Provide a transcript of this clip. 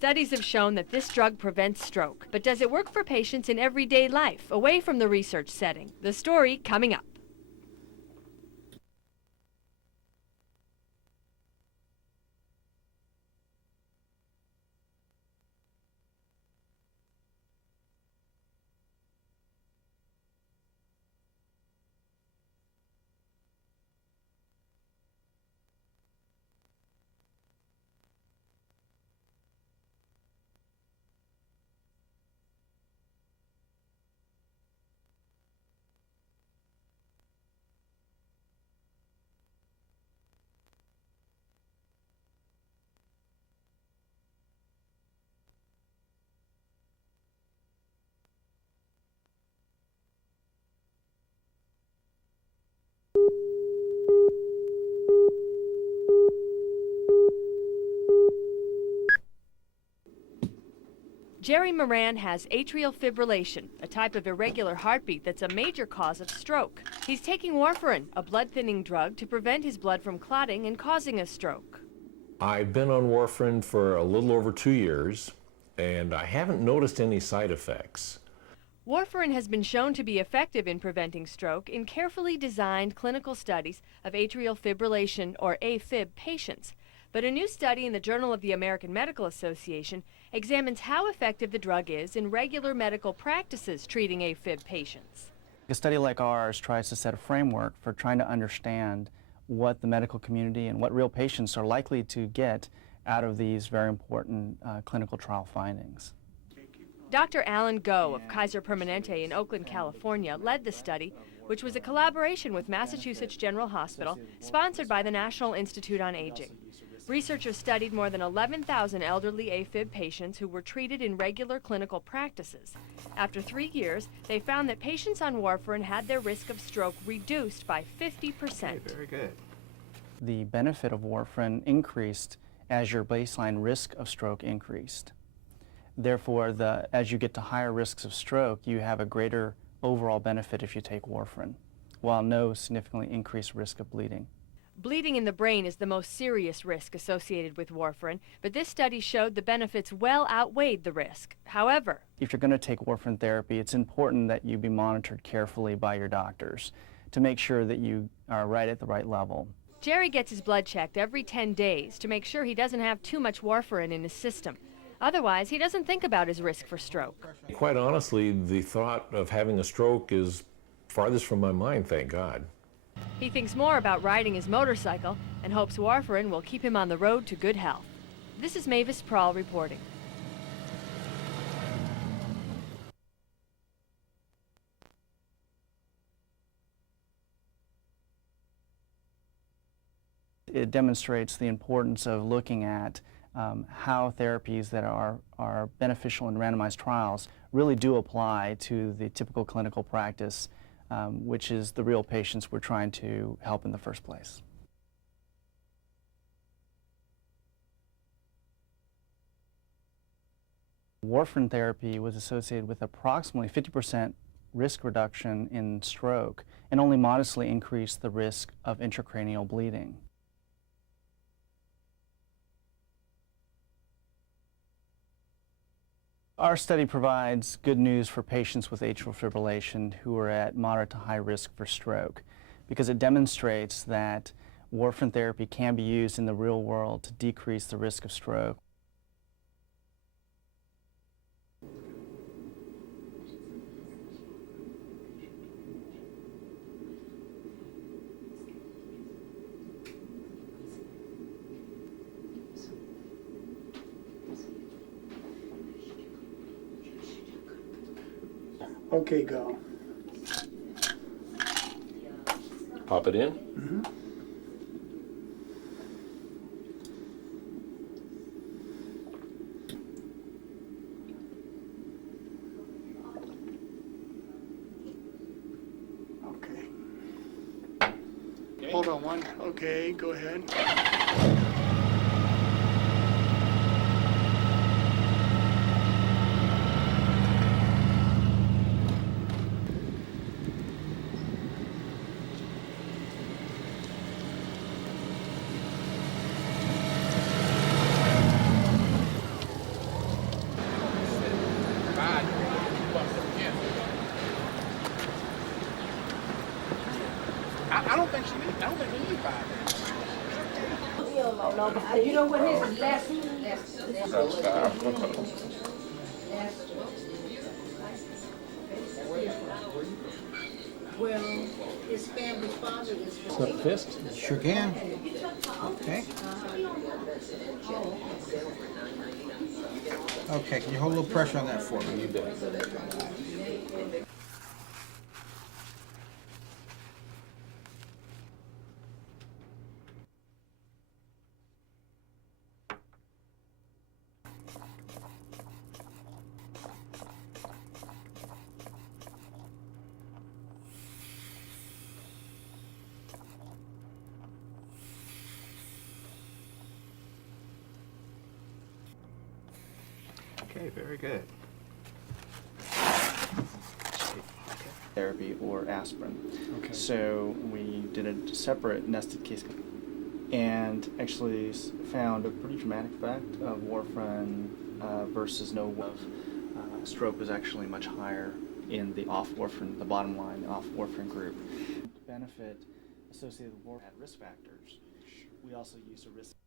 Studies have shown that this drug prevents stroke. But does it work for patients in everyday life, away from the research setting? The story coming up. Jerry Moran has atrial fibrillation, a type of irregular heartbeat that's a major cause of stroke. He's taking warfarin, a blood-thinning drug, to prevent his blood from clotting and causing a stroke. I've been on warfarin for a little over 2 years, and I haven't noticed any side effects. Warfarin has been shown to be effective in preventing stroke in carefully designed clinical studies of atrial fibrillation, or AFib, patients. But a new study in the Journal of the American Medical Association examines how effective the drug is in regular medical practices treating AFib patients. A study like ours tries to set a framework for trying to understand what the medical community and what real patients are likely to get out of these very important clinical trial findings. Dr. Alan Goh of Kaiser Permanente in Oakland, California, led the study, which was a collaboration with Massachusetts General Hospital, sponsored by the National Institute on Aging. Researchers studied more than 11,000 elderly AFib patients who were treated in regular clinical practices. After 3 years, they found that patients on warfarin had their risk of stroke reduced by 50%. Okay, very good. The benefit of warfarin increased as your baseline risk of stroke increased. Therefore, as you get to higher risks of stroke, you have a greater overall benefit if you take warfarin, while no significantly increased risk of bleeding. Bleeding in the brain is the most serious risk associated with warfarin, but this study showed the benefits well outweighed the risk. However, if you're going to take warfarin therapy, it's important that you be monitored carefully by your doctors to make sure that you are right at the right level. Jerry gets his blood checked every 10 days to make sure he doesn't have too much warfarin in his system. Otherwise, he doesn't think about his risk for stroke. Quite honestly, the thought of having a stroke is farthest from my mind, thank God. He thinks more about riding his motorcycle and hopes warfarin will keep him on the road to good health. This is Mavis Prawl reporting. It demonstrates the importance of looking at how therapies that are beneficial in randomized trials really do apply to the typical clinical practice, which is the real patients we're trying to help in the first place. Warfarin therapy was associated with approximately 50% risk reduction in stroke and only modestly increased the risk of intracranial bleeding. Our study provides good news for patients with atrial fibrillation who are at moderate to high risk for stroke, because it demonstrates that warfarin therapy can be used in the real world to decrease the risk of stroke. Okay, go. Pop it in. Mm-hmm. Okay. Hold on one. Okay, go ahead. I don't think we need 5 minutes. You know what his last well, his family's father is from Fist? Sure can. Okay. Okay, can you hold a little pressure on that for me? You bet. Okay, very good. Therapy or aspirin. Okay. So we did a separate nested case and actually found a pretty dramatic effect of warfarin versus no warfarin. Stroke was actually much higher in the off warfarin, the bottom line, off warfarin group. Benefit associated with warfarin had risk factors. We also used a risk.